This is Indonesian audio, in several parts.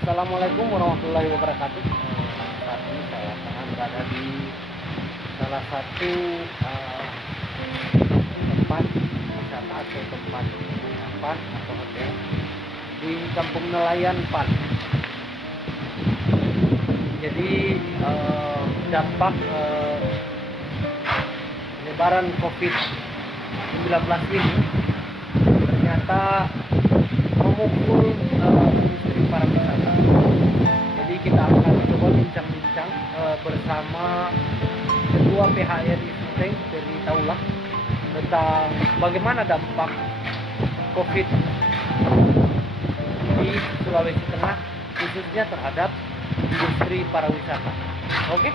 Assalamualaikum warahmatullahi wabarakatuh. Saat ini saya tengah berada di salah satu tempat wisata atau tempat penginapan atau hotel di Kampung Nelayan Pan. Jadi dampak penyebaran COVID-19 ini ternyata memukul industri pariwisata. Jadi kita akan coba bincang-bincang bersama Ketua PHRI Suteng dari Taulah tentang bagaimana dampak COVID di Sulawesi Tengah khususnya terhadap industri pariwisata. Oke?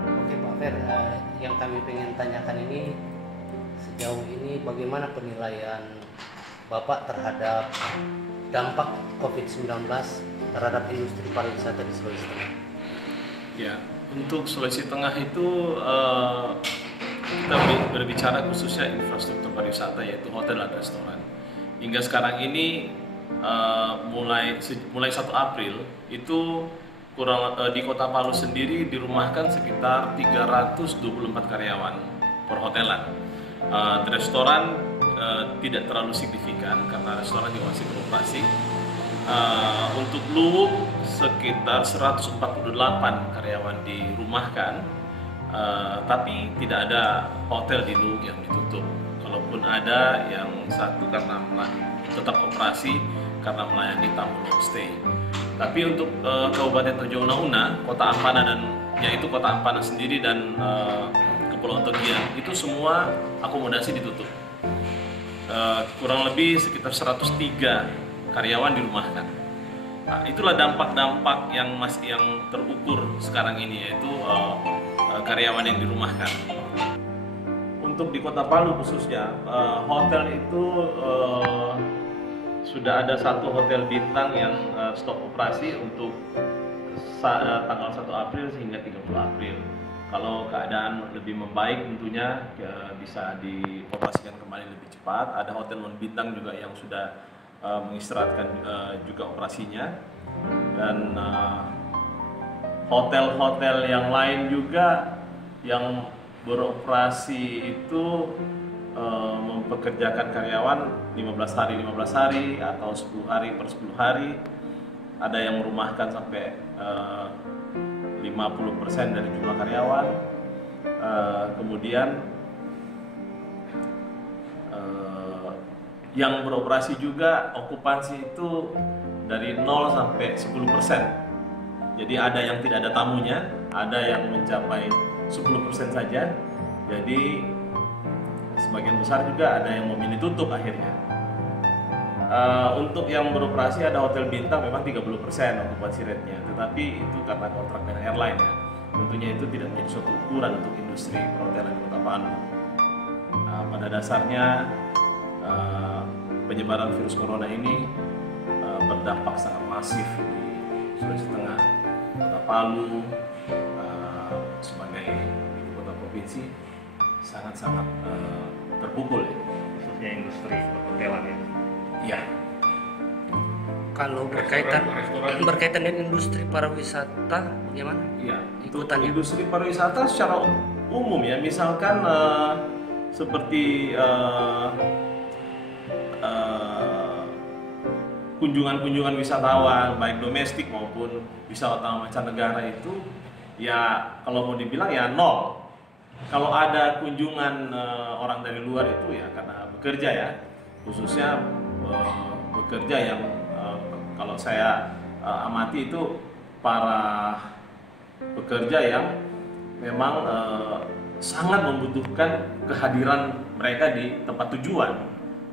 Oke Pak Fer, yang kami ingin tanyakan ini sejauh ini bagaimana penilaian Bapak terhadap dampak COVID-19 terhadap industri pariwisata di Sulawesi Tengah? Ya, untuk Sulawesi Tengah itu kita berbicara khususnya infrastruktur pariwisata yaitu hotel dan restoran. Hingga sekarang ini mulai 1 April itu di Kota Palu sendiri dirumahkan sekitar 324 karyawan perhotelan. Di restoran tidak terlalu signifikan karena restoran juga masih beroperasi. Untuk Luwuk sekitar 148 karyawan dirumahkan, tapi tidak ada hotel di Luwuk yang ditutup. Kalaupun ada, yang satu karena tetap operasi karena melayani tamu homestay. Tapi untuk Kabupaten Tojo Una, Kota Ampana dan yaitu Kota Ampana sendiri dan Kepulauan Togian itu semua akomodasi ditutup. Kurang lebih sekitar 103 karyawan dirumahkan. Nah, itulah dampak-dampak yang terukur sekarang ini, yaitu karyawan yang dirumahkan. Untuk di Kota Palu khususnya, hotel itu sudah ada 1 hotel bintang yang stop operasi untuk tanggal 1 April hingga 30 April. Kalau keadaan lebih membaik tentunya bisa dioperasikan kembali lebih cepat. Ada hotel non bintang juga yang sudah mengistirahatkan juga operasinya. Dan hotel-hotel yang lain juga yang beroperasi itu mempekerjakan karyawan 15 hari atau 10 hari per 10 hari. Ada yang merumahkan sampai 50% dari jumlah karyawan. Kemudian yang beroperasi juga okupansi itu dari 0 sampai 10%. Jadi ada yang tidak ada tamunya, ada yang mencapai 10% saja. Jadi sebagian besar juga ada yang memilih tutup akhirnya. Untuk yang beroperasi ada hotel bintang memang 30% okupansi rate-nya, tetapi itu karena kontrak dengan airline ya. Tentunya itu tidak menjadi suatu ukuran untuk industri perhotelan di Kota Palu. Pada dasarnya penyebaran virus corona ini berdampak sangat masif di Sulawesi Tengah. Kota Palu sebagai ibu kota provinsi sangat-sangat terpukul ya. Khususnya industri perhotelan ya. Iya. Kalau berkaitan dengan industri pariwisata bagaimana? Iya. Untuk Ikutannya? industri pariwisata secara umum ya, misalkan seperti kunjungan-kunjungan wisatawan baik domestik maupun wisatawan mancanegara itu ya kalau mau dibilang ya nol. Kalau ada kunjungan orang dari luar itu ya karena bekerja ya, khususnya bekerja yang kalau saya amati itu para pekerja yang memang sangat membutuhkan kehadiran mereka di tempat tujuan.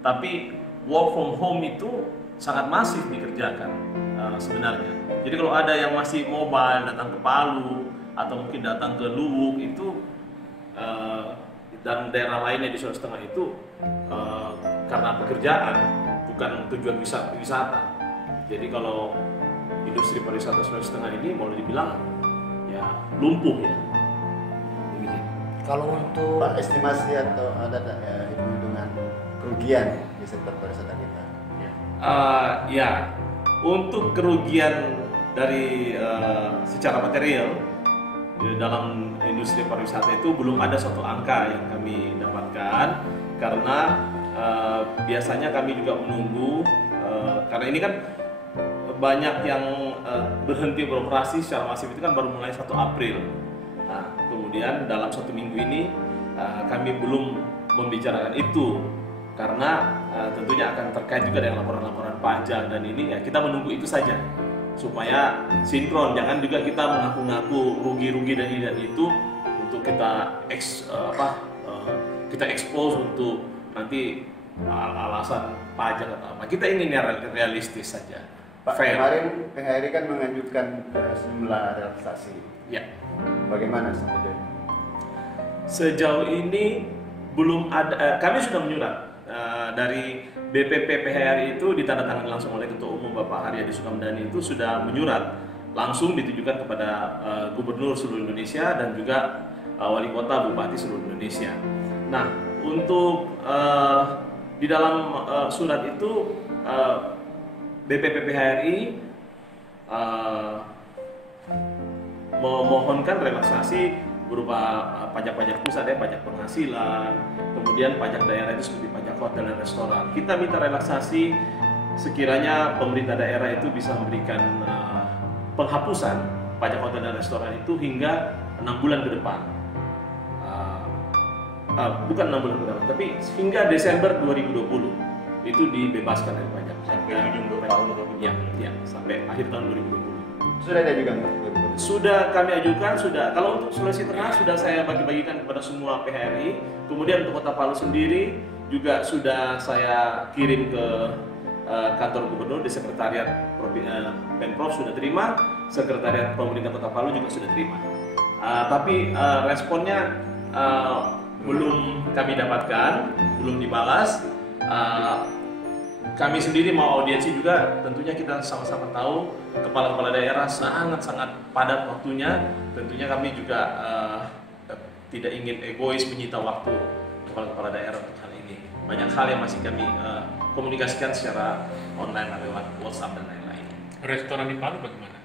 Tapi work from home itu sangat masif dikerjakan sebenarnya. Jadi kalau ada yang masih mobile datang ke Palu atau mungkin datang ke Luwuk itu dan daerah lainnya di Sulawesi Tengah itu karena pekerjaan, bukan tujuan wisata. Jadi kalau industri pariwisata Sulawesi Tengah ini mau dibilang ya lumpuh ya. Demikian. Kalau untuk Pak, estimasi atau ada hitung-hitungan kerugian di sektor pariwisata kita? Ya, untuk kerugian dari secara material dalam industri pariwisata itu belum ada suatu angka yang kami dapatkan, karena biasanya kami juga menunggu karena ini kan banyak yang berhenti beroperasi secara masif itu kan baru mulai 1 April. Nah, kemudian dalam 1 minggu ini kami belum membicarakan itu karena tentunya akan terkait juga dengan laporan-laporan pajak, dan ini ya kita menunggu itu saja supaya sinkron, jangan juga kita mengaku-ngaku rugi-rugi dan ini dan itu untuk kita kita expose untuk nanti alasan pajak atau apa. Kita ingin realistis saja. Pak, fair. kemarin PHRI kan mengajukan sejumlah relaksasi. Ya. Bagaimana sampai ini? Sejauh ini belum ada. Kami sudah menyurat dari BPP PHRI itu ditandatangani langsung oleh Ketua Umum Bapak Haryadi Sukamdhani, itu sudah menyurat langsung ditujukan kepada Gubernur seluruh Indonesia dan juga Wali Kota, Bupati seluruh Indonesia. Nah, untuk di dalam surat itu BPP PHRI memohonkan relaksasi berupa pajak-pajak pusat, pajak penghasilan, kemudian pajak daerah itu seperti pajak hotel dan restoran. Kita minta relaksasi sekiranya pemerintah daerah itu bisa memberikan penghapusan pajak hotel dan restoran itu hingga 6 bulan ke depan. Bukan 6 bulan ke depan, tapi hingga Desember 2020 itu dibebaskan dari pajak. Sampai ujung tahun 2020. Ya, sampai akhir tahun 2020. Sudah ada juga Pak? Sudah kami ajukan, sudah. Kalau untuk Sulawesi Tengah sudah saya bagi-bagikan kepada semua PHRI. Kemudian untuk Kota Palu sendiri juga sudah saya kirim ke kantor gubernur, di sekretariat Pemprov sudah terima, sekretariat pemerintah Kota Palu juga sudah terima. Tapi responnya belum kami dapatkan, belum dibalas. Kami sendiri mau audiensi juga, tentunya kita sama-sama tahu kepala-kepala daerah sangat-sangat padat waktunya. Tentunya kami juga tidak ingin egois menyita waktu kepala-kepala daerah untuk hal ini. Banyak hal yang masih kami komunikasikan secara online lewat WhatsApp dan lain-lain. Restoran di Palu bagaimana?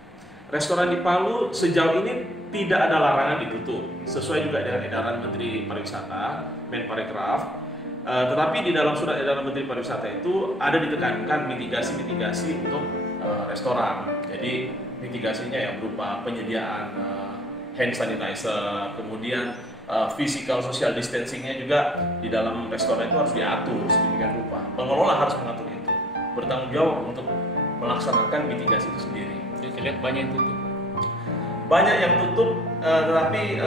Restoran di Palu sejauh ini tidak ada larangan ditutup, sesuai juga dengan edaran Menteri Pariwisata, Menparekraf. Tetapi di dalam surat edaran Menteri Pariwisata itu ada ditekankan mitigasi-mitigasi untuk restoran. Jadi mitigasinya yang berupa penyediaan hand sanitizer, kemudian physical social distancingnya juga di dalam restoran itu harus diatur sedemikian rupa. Pengelola harus mengatur itu, bertanggung jawab untuk melaksanakan mitigasi itu sendiri. Jadi saya lihat banyak yang tutup. Banyak yang tutup, tetapi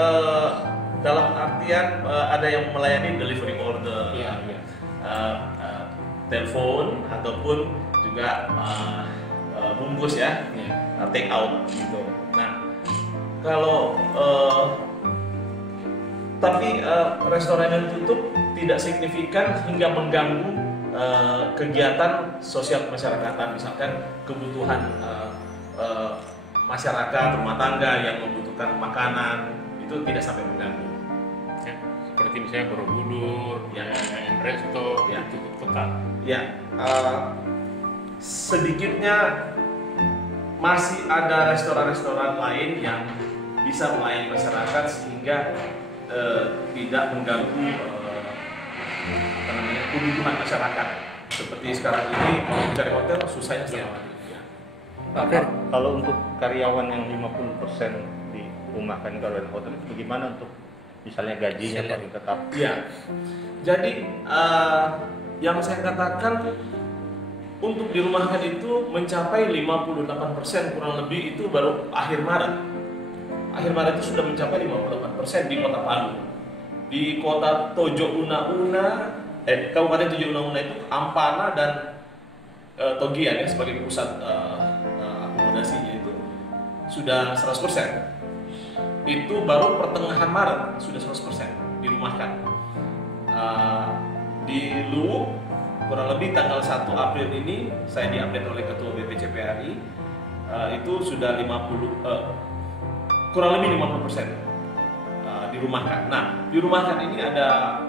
dalam artian ada yang melayani delivery order, telepon ataupun juga bungkus ya, take out gitu. Nah, kalau tapi restoran yang tutup tidak signifikan hingga mengganggu kegiatan sosial kemasyarakatan, misalkan kebutuhan masyarakat rumah tangga yang membutuhkan makanan itu tidak sampai mengganggu. Ya, seperti misalnya Borobudur, Resto, Ya. tutup total. Ya, sedikitnya masih ada restoran-restoran lain yang bisa melayani masyarakat sehingga tidak mengganggu kebutuhan masyarakat. Seperti sekarang ini mau mencari hotel susahnya selama ini. Pak Fer, Kalau untuk karyawan yang 50% dirumahkan kalau di hotel itu bagaimana untuk misalnya gajinya paling tetap? Ya, jadi yang saya katakan untuk dirumahkan itu mencapai 58% kurang lebih itu baru akhir Maret. Akhir Maret itu sudah mencapai 58% di Kota Palu. Di Kota Tojo Una-Una, Kabupaten Tojo Una-Una itu Ampana dan Togian ya sebagai pusat akomodasinya itu sudah 100%. itu baru pertengahan Maret sudah 100% dirumahkan. Di Luwu kurang lebih tanggal 1 April ini saya diupdate oleh Ketua BPCPRI, itu sudah 50 kurang lebih 50% dirumahkan. Nah, dirumahkan ini ada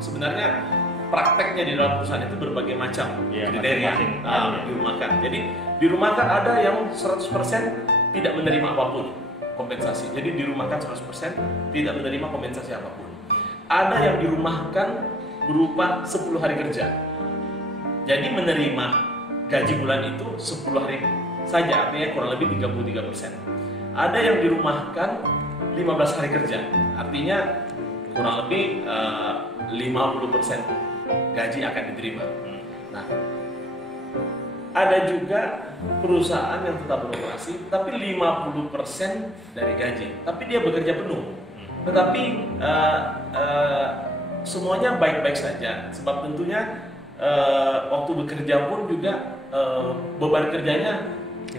sebenarnya prakteknya di dalam perusahaan itu berbagai macam kriteria dirumahkan. Jadi dirumahkan ada yang 100% tidak menerima apapun kompensasi. Jadi dirumahkan 100% tidak menerima kompensasi apapun. Ada yang dirumahkan berupa 10 hari kerja. Jadi menerima gaji bulan itu 10 hari saja, artinya kurang lebih 33%. Ada yang dirumahkan 15 hari kerja, artinya kurang lebih 50% gaji akan diterima. Nah, ada juga perusahaan yang tetap beroperasi tapi 50% dari gaji, tapi dia bekerja penuh. Tetapi semuanya baik-baik saja, sebab tentunya waktu bekerja pun juga beban kerjanya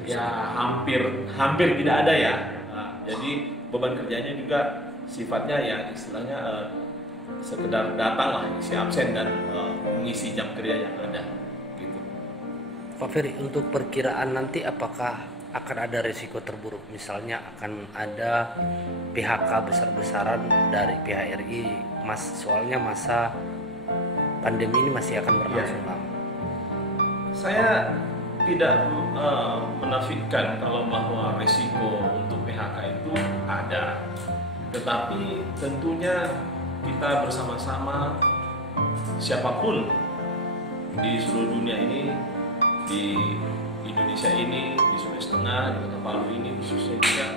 ya hampir tidak ada ya. Jadi beban kerjanya juga sifatnya ya istilahnya sekedar datang lah, isi absen dan mengisi jam kerja yang ada gitu. Pak Ferry, untuk perkiraan nanti apakah akan ada resiko terburuk, misalnya akan ada PHK besar-besaran dari pihak RI, soalnya masa pandemi ini masih akan berlangsung lama. Saya tidak menafikan kalau bahwa resiko untuk PHK itu ada, tetapi tentunya kita bersama-sama, siapapun di seluruh dunia ini, di Indonesia ini, di Sulawesi Tengah, di Kota Palu ini khususnya juga,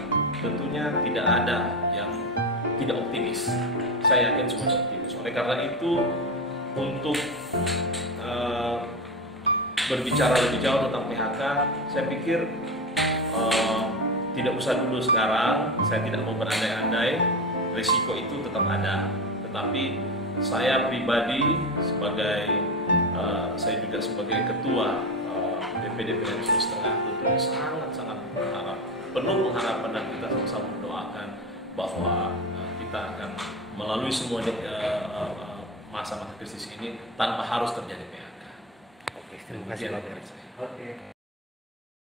tentunya tidak ada yang tidak optimis. Saya yakin semua optimis. Oleh karena itu, untuk berbicara lebih jauh tentang PHK, saya pikir tidak usah dulu sekarang. Saya tidak mau berandai-andai, resiko itu tetap ada. Tetapi saya pribadi sebagai saya juga sebagai ketua DPD PDIP Sulawesi Tengah tentunya sangat berharap, penuh pengharapan, dan kita sama-sama mendoakan bahwa kita akan melalui semua masa-masa krisis ini tanpa harus terjadi PHK. Oke, terima kasih Pak Ferry. Oke.